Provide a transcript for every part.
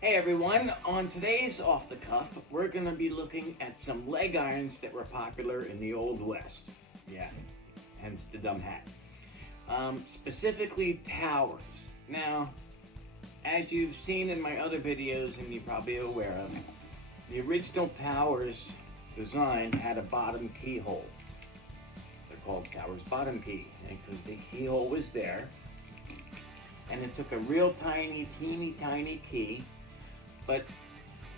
Hey everyone, on today's Off the Cuff, we're going to be looking at some leg irons that were popular in the Old West. Yeah, hence the dumb hat. Specifically towers. Now, as you've seen in my other videos and you're probably aware of, the original towers design had a bottom keyhole. They're called towers bottom key because the keyhole was there, and it took a real tiny, teeny tiny key. But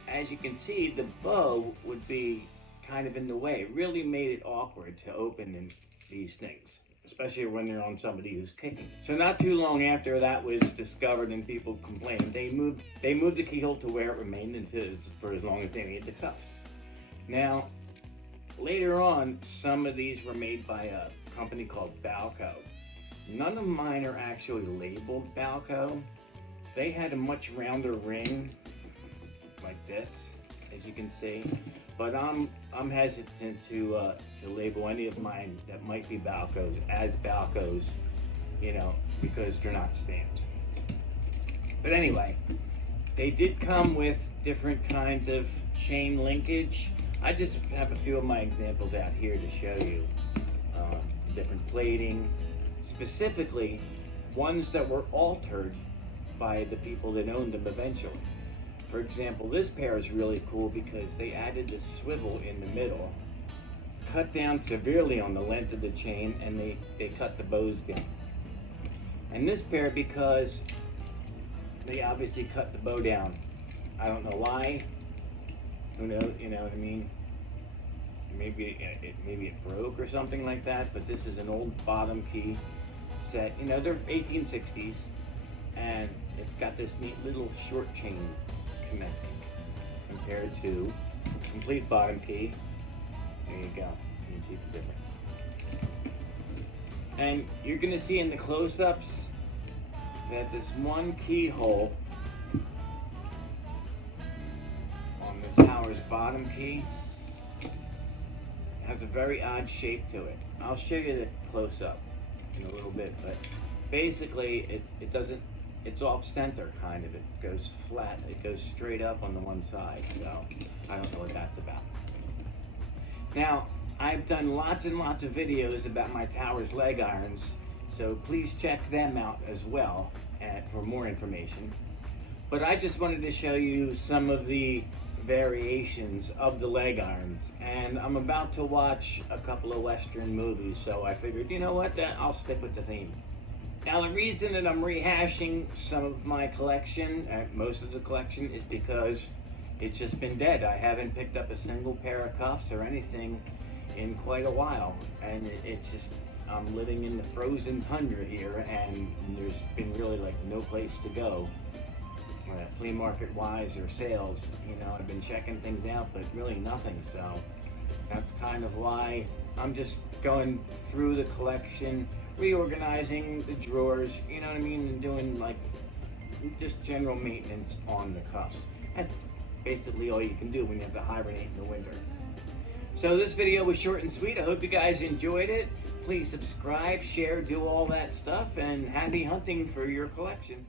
as you can see, the bow would be kind of in the way. It really made it awkward to open these things, especially when you're on somebody who's kicking. So not too long after that was discovered and people complained, they moved the keyhole to where it remained for as long as they made the cuffs. Now, later on, some of these were made by a company called Balco. None of mine are actually labeled Balco. They had a much rounder ring, like this, as you can see, but I'm hesitant to label any of mine that might be Balcos as Balcos, because they're not stamped. But anyway, they did come with different kinds of chain linkage. I just have a few of my examples out here to show you different plating, specifically ones that were altered by the people that owned them eventually. For example, this pair is really cool because they added this swivel in the middle, cut down severely on the length of the chain, and they cut the bows down. And this pair, because they obviously cut the bow down, I don't know why, who knows, you know what I mean? Maybe it broke or something like that, but this is an old bottom key set. They're 1860s, and it's got this neat little short chain connecting compared to complete bottom key. There you go. You can see the difference. And you're going to see in the close-ups that this one keyhole on the tower's bottom key has a very odd shape to it. I'll show you the close-up in a little bit, but basically it doesn't, it's off center kind of. It goes flat, it goes straight up on the one side, so I don't know what that's about. Now, I've done lots and lots of videos about my Towers leg irons, so please check them out as well for more information. But I just wanted to show you some of the variations of the leg irons, and I'm about to watch a couple of Western movies, so I figured, you know what, I'll stick with the theme. Now, the reason that I'm rehashing some of my collection, most of the collection, is because it's just been dead. I haven't picked up a single pair of cuffs or anything in quite a while, and it's just, I'm living in the frozen tundra here, and there's been really like no place to go, flea market wise or sales. I've been checking things out, but really nothing, so that's kind of why I'm just going through the collection, reorganizing the drawers, you know what I mean, and doing like just general maintenance on the cuffs. That's basically all you can do when you have to hibernate in the winter. So this video was short and sweet. I hope you guys enjoyed it. Please subscribe, share, do all that stuff, and happy hunting for your collection.